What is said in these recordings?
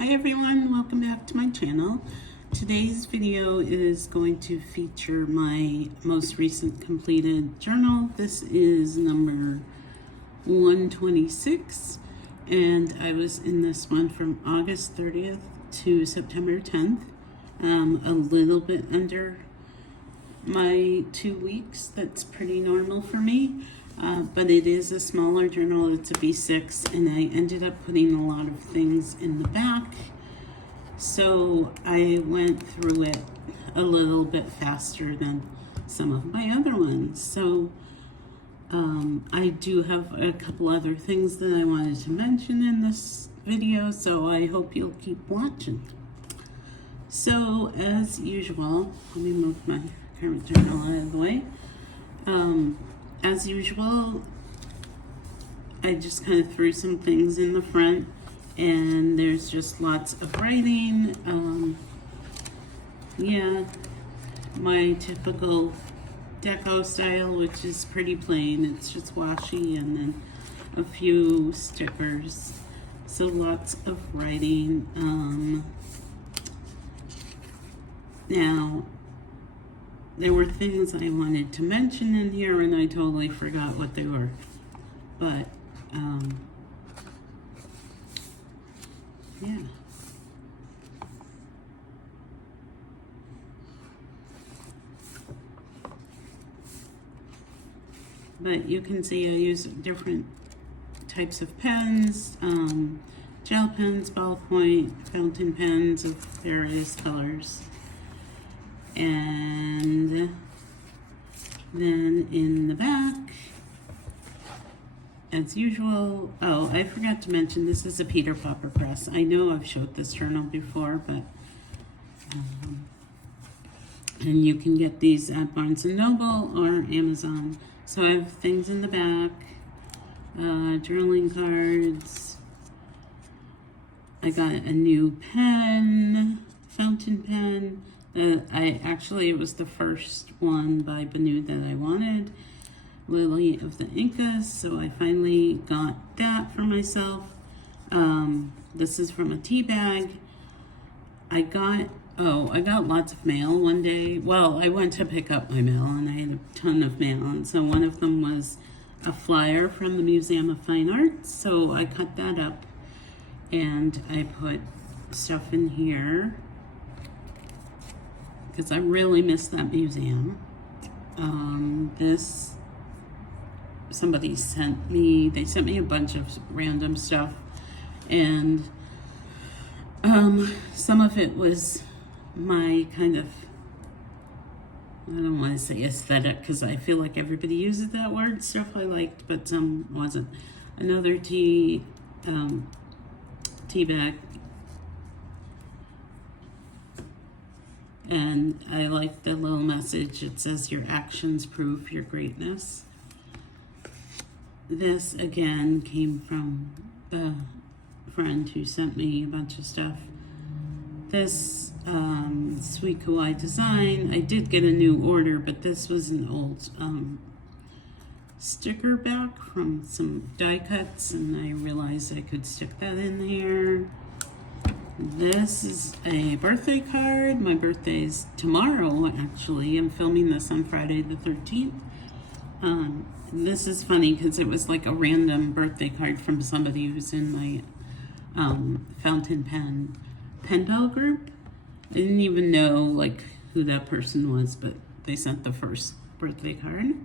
Hi everyone, welcome back to my channel. Today's video is going to feature my most recent completed journal. This is number 126 and I was in this one from August 30th to September 10th. A little bit under my 2 weeks. That's pretty normal for me. But it is a smaller journal. It's a B6 and I ended up putting a lot of things in the back. So I went through it a little bit faster than some of my other ones. So I do have a couple other things that I wanted to mention in this video, so I hope you'll keep watching. So as usual, let me move my current journal out of the way. As usual, I just kind of threw some things in the front, and there's just lots of writing. Yeah, my typical deco style, which is pretty plain. It's just washi and then a few stickers. So lots of writing. Now, there were things I wanted to mention in here and I totally forgot what they were. But, yeah. But you can see I use different types of pens, gel pens, ballpoint, fountain pens of various colors. And then in the back, as usual, oh, I forgot to mention this is a Peter Popper press. I know I've showed this journal before, but and you can get these at Barnes & Noble or Amazon. So I have things in the back, journaling cards. I got a new pen, fountain pen. It was the first one by Banu that I wanted, Lily of the Incas, so I finally got that for myself. This is from a tea bag. I got lots of mail one day. Well, I went to pick up my mail and I had a ton of mail, and so one of them was a flyer from the Museum of Fine Arts, so I cut that up and I put stuff in here because I really miss that museum. Somebody sent me a bunch of random stuff, and some of it was my kind of, I don't want to say aesthetic because I feel like everybody uses that word, stuff I liked, but some wasn't. Another tea bag. And I like the little message. It says, your actions prove your greatness. This, again, came from the friend who sent me a bunch of stuff. This Sweet Kawaii design, I did get a new order, but this was an old sticker back from some die cuts, and I realized I could stick that in there. This is a birthday card. My birthday is tomorrow, actually. I'm filming this on Friday the 13th. This is funny because it was like a random birthday card from somebody who's in my fountain pen pal group. I didn't even know like who that person was, but they sent the first birthday card.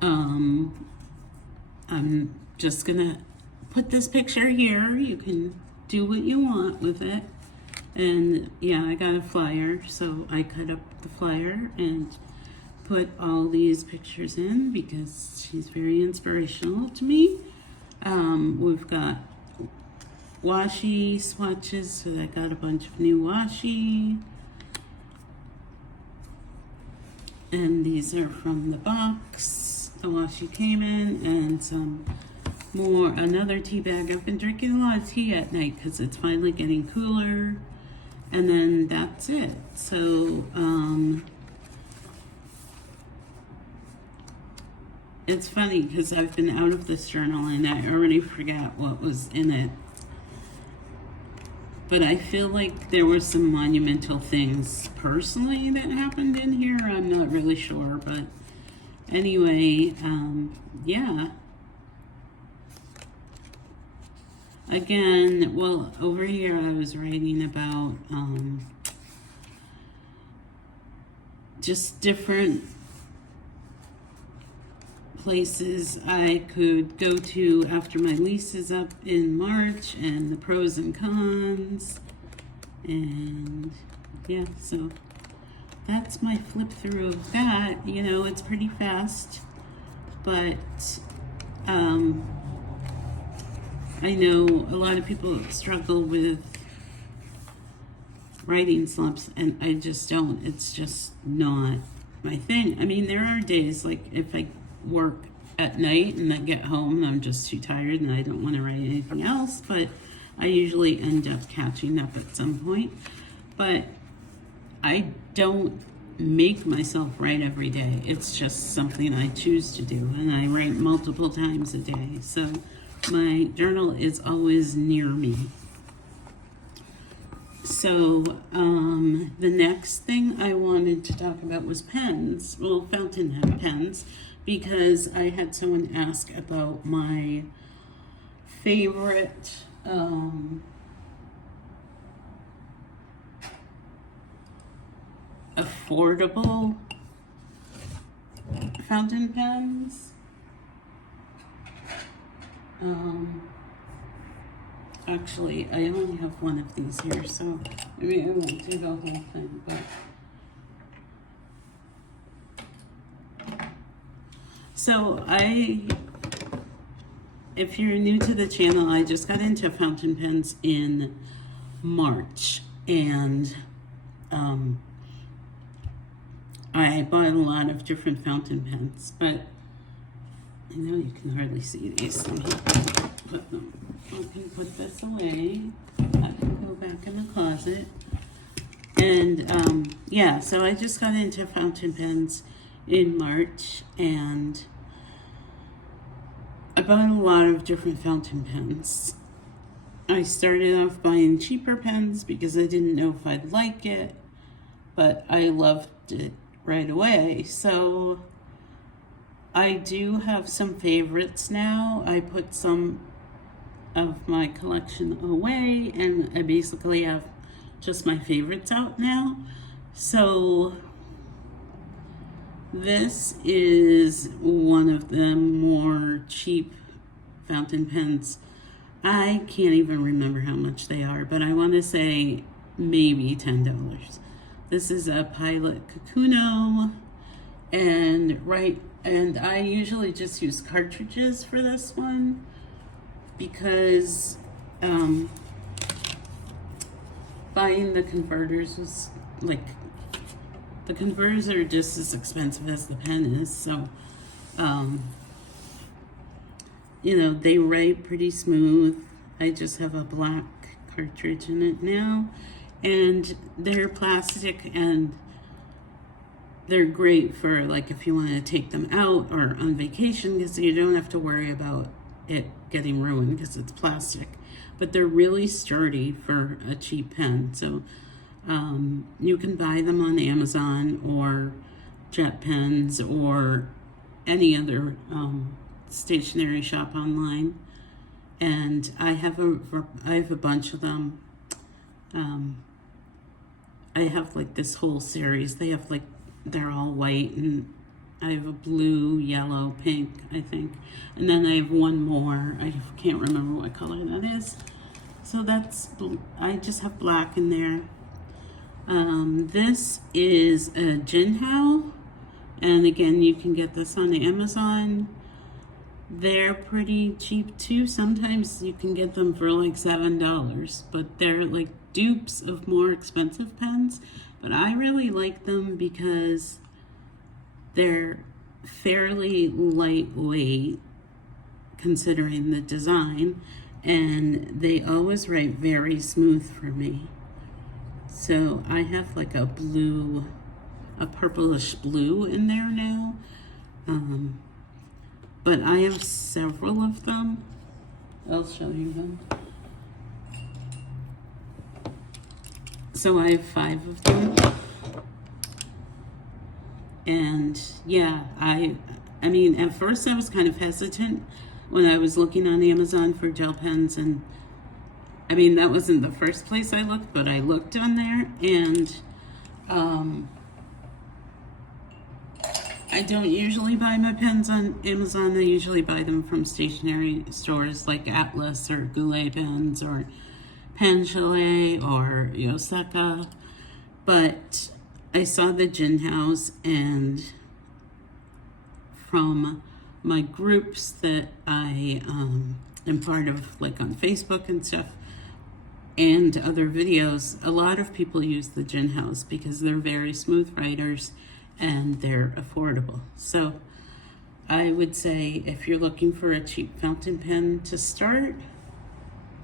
I'm just gonna put this picture here. You can do what you want with it. And yeah, I got a flyer, so I cut up the flyer and put all these pictures in because she's very inspirational to me. We've got washi swatches, so I got a bunch of new washi. And these are from the box the washi came in, and some more, another tea bag. I've been drinking a lot of tea at night because it's finally getting cooler. And then that's it. So, it's funny because I've been out of this journal and I already forgot what was in it. but I feel like there were some monumental things personally that happened in here. I'm not really sure, but anyway, yeah. Again, well, over here I was writing about just different places I could go to after my lease is up in March, and the pros and cons, and yeah, so that's my flip through of that. You know, it's pretty fast, but I know a lot of people struggle with writing slumps, and I just don't. It's just not my thing. I mean, there are days, like if I work at night and I get home and I'm just too tired and I don't want to write anything else, but I usually end up catching up at some point. But I don't make myself write every day. It's just something I choose to do, and I write multiple times a day. So my journal is always near me. So the next thing I wanted to talk about was pens. Well, fountainhead pens, because I had someone ask about my favorite affordable fountain pens. Actually, I only have one of these here, so maybe I won't do the whole thing, but so if you're new to the channel, I just got into fountain pens in March, and I bought a lot of different fountain pens, but I know you can hardly see these, so I can put this away. I can go back in the closet. And yeah, so I just got into fountain pens in March, and I bought a lot of different fountain pens. I started off buying cheaper pens because I didn't know if I'd like it, but I loved it right away. So I do have some favorites now. I put some of my collection away, and I basically have just my favorites out now. So this is one of the more cheap fountain pens. I can't even remember how much they are, but I want to say maybe $10. This is a Pilot Kakuno, and I usually just use cartridges for this one, because buying the converters was like, the converters are just as expensive as the pen is. So you know, they write pretty smooth. I just have a black cartridge in it now, and they're plastic, and they're great for like if you want to take them out or on vacation, because you don't have to worry about it getting ruined because it's plastic. But they're really sturdy for a cheap pen. So you can buy them on Amazon or Jet Pens or any other stationery shop online. And I have a bunch of them. I have like this whole series. They have like, they're all white, and I have a blue, yellow, pink, I think. And then I have one more. I can't remember what color that is. So that's, I just have black in there. This is a Jinhao. And again, you can get this on Amazon. They're pretty cheap too. Sometimes you can get them for like $7, but they're like dupes of more expensive pens. But I really like them because they're fairly lightweight considering the design, and they always write very smooth for me. So I have like a blue, a purplish blue in there now. But I have several of them. I'll show you them. So I have 5 of them. And yeah, I mean, at first I was kind of hesitant when I was looking on Amazon for gel pens, and I mean, that wasn't the first place I looked, but I looked on there, and I don't usually buy my pens on Amazon. I usually buy them from stationery stores like Atlas or Goulet Pens or Pen Chalet or Yoseka. But I saw the Gin House, and from my groups that I am part of, like on Facebook and stuff, and other videos, a lot of people use the Gin House because they're very smooth writers and they're affordable. So I would say if you're looking for a cheap fountain pen to start,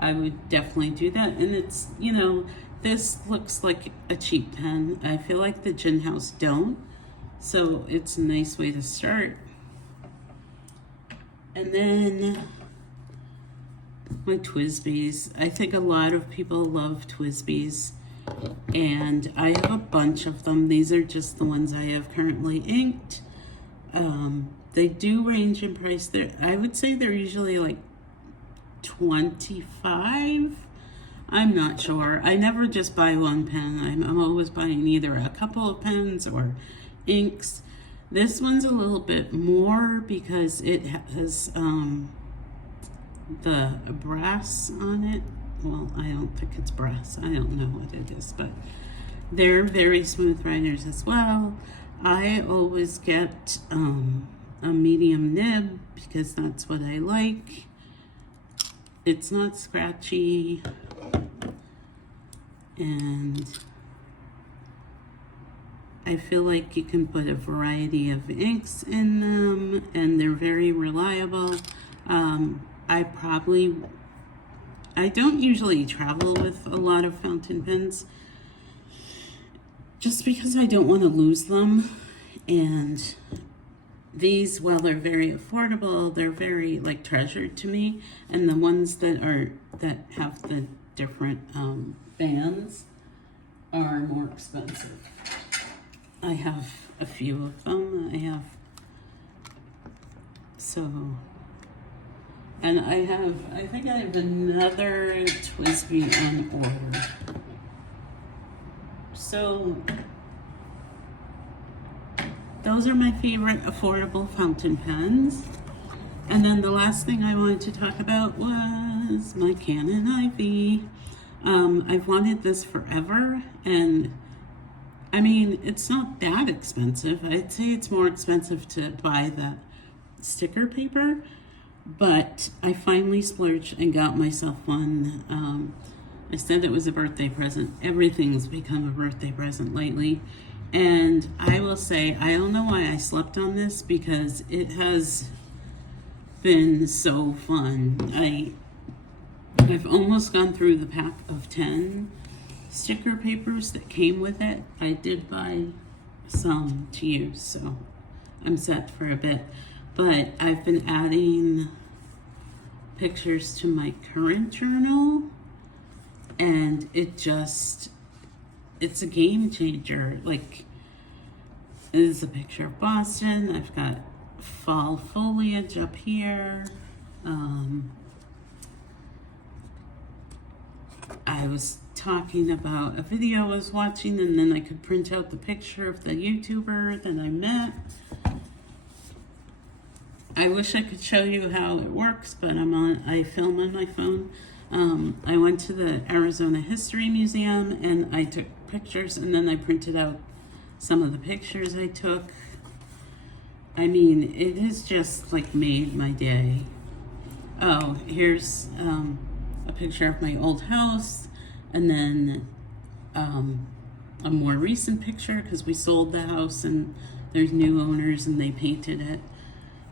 I would definitely do that. And it's, you know, this looks like a cheap pen. I feel like the Gin House don't. So it's a nice way to start. And then my Twisbees. I think a lot of people love Twisbees, and I have a bunch of them. These are just the ones I have currently inked. They do range in price. I would say they're usually like $25. I'm not sure. I never just buy one pen. I'm always buying either a couple of pens or inks. This one's a little bit more because it has the brass on it. Well, I don't think it's brass. I don't know what it is, but they're very smooth writers as well. I always get a medium nib because that's what I like. It's not scratchy, and I feel like you can put a variety of inks in them, and they're very reliable. I don't usually travel with a lot of fountain pens just because I don't want to lose them. And these, while they're very affordable, they're very like treasured to me. And the ones that have the different bands are more expensive. I have a few of them. And I think I have another Twisbee on order. So those are my favorite affordable fountain pens. And then the last thing I wanted to talk about was my Canon Ivy. I've wanted this forever, and I mean, it's not that expensive. I'd say it's more expensive to buy the sticker paper, but I finally splurged and got myself one. I said it was a birthday present. Everything's become a birthday present lately. And I will say, I don't know why I slept on this because it has been so fun. I've almost gone through the pack of 10 sticker papers that came with it. I did buy some to use, so I'm set for a bit. But I've been adding pictures to my current journal, and it's a game changer. Like, this is a picture of Boston. I've got fall foliage up here. I was talking about a video I was watching, and then I could print out the picture of the YouTuber that I met. I wish I could show you how it works, but I film on my phone. I went to the Arizona History Museum and I took pictures, and then I printed out some of the pictures I took. I mean, it has just like made my day. Oh, here's a picture of my old house, and then a more recent picture because we sold the house and there's new owners and they painted it.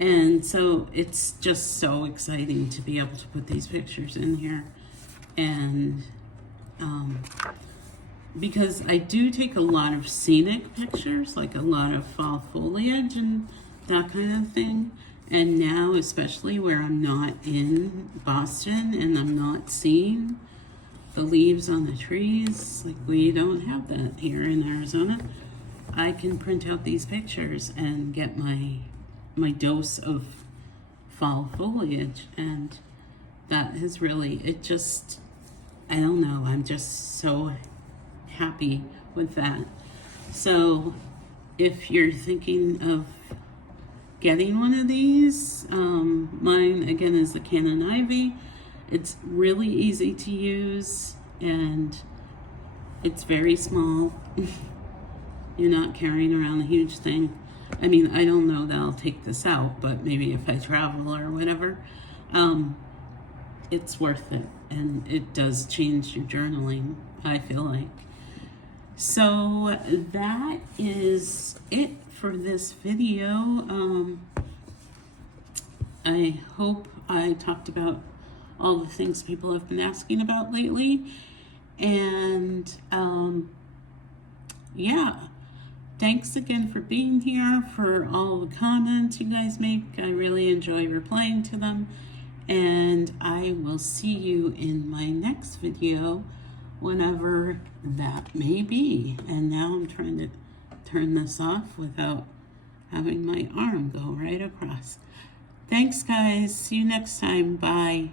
And so it's just so exciting to be able to put these pictures in here. And because I do take a lot of scenic pictures, like a lot of fall foliage and that kind of thing. And now, especially where I'm not in Boston and I'm not seeing the leaves on the trees. Like, we don't have that here in Arizona. I can print out these pictures and get my dose of fall foliage, and that has really, it just, I don't know, I'm just so happy with that. So if you're thinking of getting one of these, mine again is the Canon Ivy. It's really easy to use and it's very small. You're not carrying around a huge thing. I mean, I don't know that I'll take this out, but maybe if I travel or whatever, it's worth it. And it does change your journaling, I feel like. So that is it for this video. I hope I talked about all the things people have been asking about lately. And yeah, thanks again for being here, for all the comments you guys make. I really enjoy replying to them. And I will see you in my next video, whenever that may be. And now I'm trying to turn this off without having my arm go right across. Thanks, guys. See you next time. Bye.